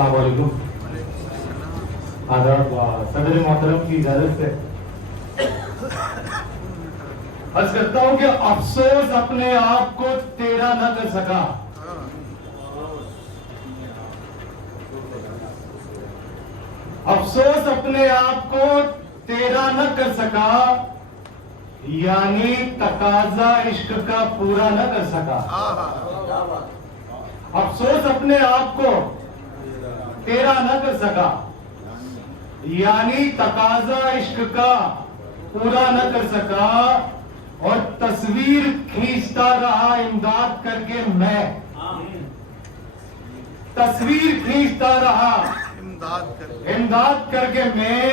अस्सलाम वालेकुम। आदाब। सदर मोहतरम की इजाजत से अर्ज करता हूं कि अफसोस अपने आप को टेढ़ा न कर सका। अफसोस अपने आप को टेढ़ा न कर सका, यानी तकाजा इश्क का पूरा न कर सका। अफसोस अपने आप को टेढ़ा न कर सका, यानी तकाजा इश्क का पूरा न कर सका, और तस्वीर खींचता रहा इमदाद करके मैं, तस्वीर खींचता रहा इमदाद करके मैं,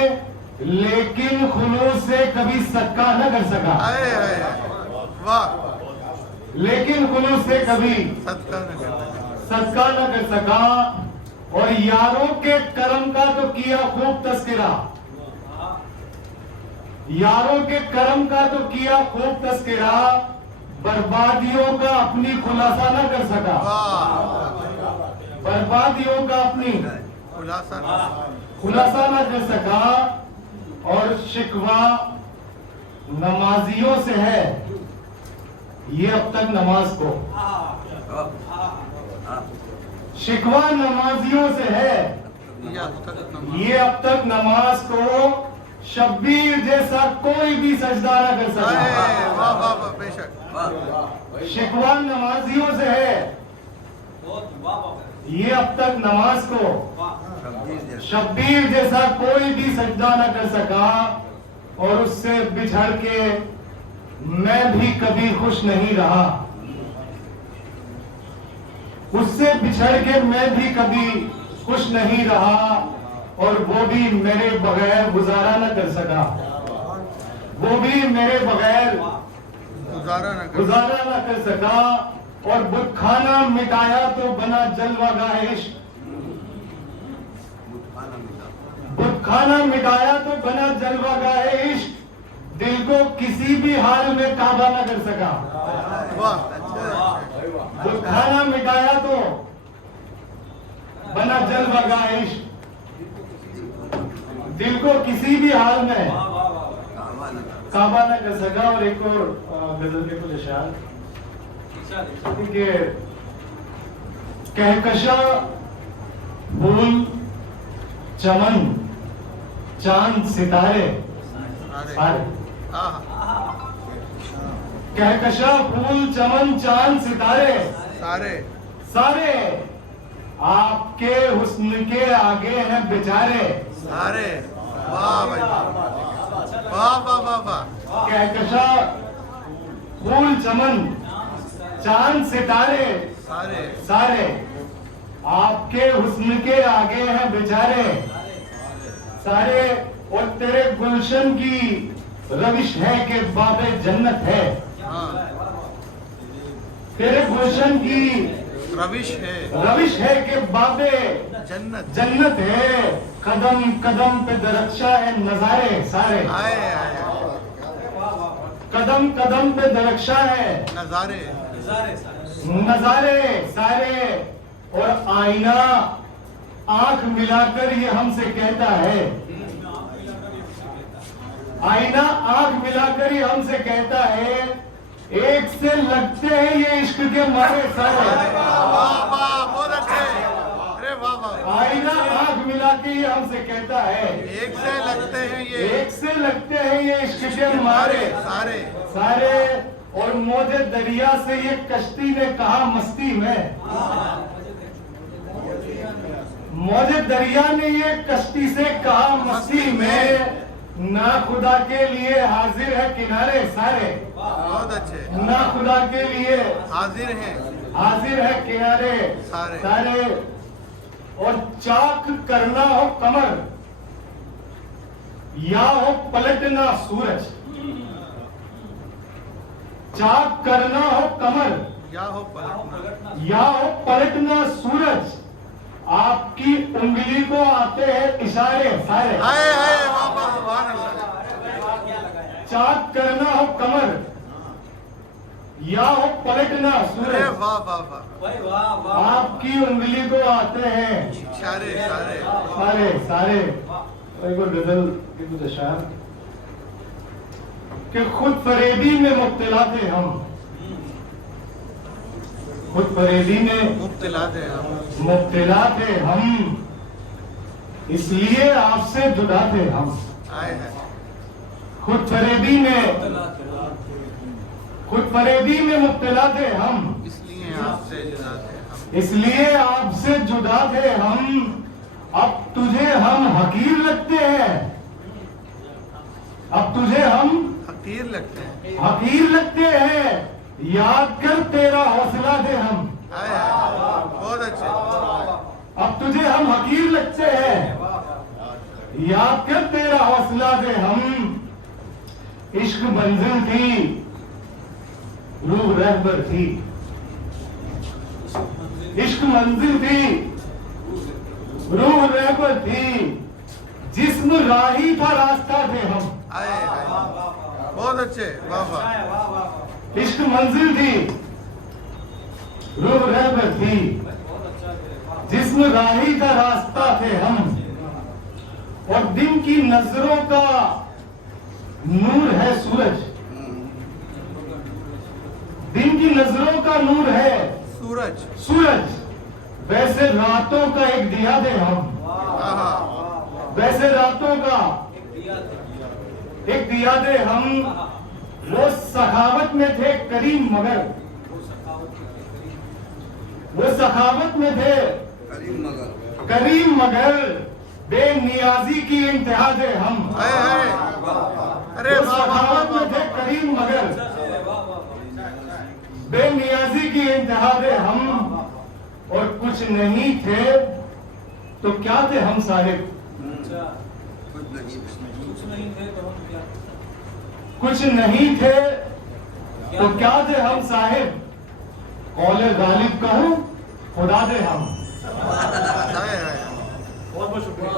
लेकिन खुलूस से कभी सदका न कर सका। वाह। लेकिन खुलूस से कभी सदका न कर सका, और यारों के करम का तो किया खूब तस्करा, यारों के करम का तो किया खूब तस्करा, बर्बादियों का अपनी खुलासा न कर सका। बर्बादियों का अपनी खुलासा न कर सका, और शिकवा नमाजियों से है ये अब तक नमाज को, शिकवा नमाजियों से है ये अब तक नमाज को, शब्बीर जैसा कोई भी सजदा न कर सका। बेशक। शिकवा नमाजियों से है ये अब तक नमाज को, शब्बीर जैसा कोई भी सजदा न कर सका, और उससे बिछड़ के मैं भी कभी खुश नहीं रहा, उससे बिछड़ के मैं भी कभी खुश नहीं रहा, और वो भी मेरे बगैर गुजारा न कर सका, वो भी मेरे बगैर गुजारा न कर सका, और बुतखाना मिटाया तो बना जलवागाह इश्क, बुतखाना मिटाया तो बना जलवागाह इश्क, दिल को किसी भी हाल में काबा न कर सका। बुतखाना मिटाया तो बना जलवागाह इश्क, दिल को किसी भी हाल में काबा न कर सका। और एक और गजल के कुछ अशार कि कहकशा फूल चमन चांद सितारे सारे, कहकशा फूल चमन चांद सितारे सारे, आपके हुस्न के आगे हैं बेचारे सारे। वाह भाई वाह वाह वाह वाह। कहकशा फूल चमन चांद सितारे सारे, आपके हुस्न के आगे हैं बेचारे सारे, और तेरे गुलशन की रविश है कि बाबे जन्नत है, तेरे गुलशन की रविश है कि बाबे जन्नत है, कदम कदम पे दरख्शा है नजारे सारे, कदम कदम पे दरख्शा है नजारे सारे, और आईना आंख मिलाकर ये हमसे कहता है, आईना आंख मिलाकर ये हमसे कहता है, एक से लगते हैं ये इश्क के मारे सारे। आईना आंख मिला के ये हमसे कहता है, एक से लगते हैं ये इश्क के मारे सारे, और मौजे दरिया से ये कश्ती ने कहा मस्ती में, मौजे दरिया ने ये कश्ती से कहा मस्ती में, ना खुदा के लिए हाजिर है किनारे सारे, बहुत अच्छे, ना खुदा के लिए हाजिर है किनारे सारे, और चाक करना हो कमर या हो पलटना सूरज, चाक करना हो कमर या हो पलटना सूरज, आपकी उंगली को आते हैं इशारे सारे। चाक करना हो कमर या हो पलटना अरे सूरज, वाह वाह वाह भाई वाह वाह आपकी उंगली को आते हैं सारे सारे सारे सारे। एक और गजल की कुछ अशार कि खुद फरेबी में मुब्तला थे हम, खुद फरेबी में मुब्तला थे हम, मुब्तला थे हम, इसलिए आपसे जुदा थे हम। आए हैं खुद फरेबी में मुब्तला थे हम, इसलिए आपसे जुदा थे हम, इसलिए आपसे जुदा थे हम। अब तुझे हम हकीर लगते हैं, अब तुझे हम हकीर लगते हैं। हकीर लगते हैं, याद कर तेरा हौसला थे हम। आए हैं बहुत अच्छे। अब तुझे हम हकीर लगते हैं, याद कर तेरा हौसला थे हम। इश्क मंजिल थी, रूह रहबर थी, इश्क मंजिल थी, रूह रहबर थी, जिस्म राही था रास्ता थे हम। आए हैं बहुत अच्छे। वाह वाह इश्क मंजिल थी, रूह रहबर थी, जिस्म राही का रास्ता थे हम। और दिन की नजरों का नूर है सूरज, दिन की नजरों का नूर है सूरज। सूरज, वैसे रातों का एक दिया थे हम, आहा वैसे रातों का एक दिया थे हम। वो सखावत में थे करीम मगर, वो सखावत में थे करीम मगर, बेनियाजी की इंतहा थे हम। आए हैं अरे वो वाह वाह सखावत वाह में थे वाह करीम मगर, बेनियाजी की इंतहा थे हम। और कुछ नहीं थे तो क्या थे हम साहिब, कुछ नहीं थे तो हम क्या कुछ नहीं थे तो क्या थे हम साहिब। कौले गालिब कहूं खुदा दे हम। आए हैं बहुत बहुत शुक्रिया।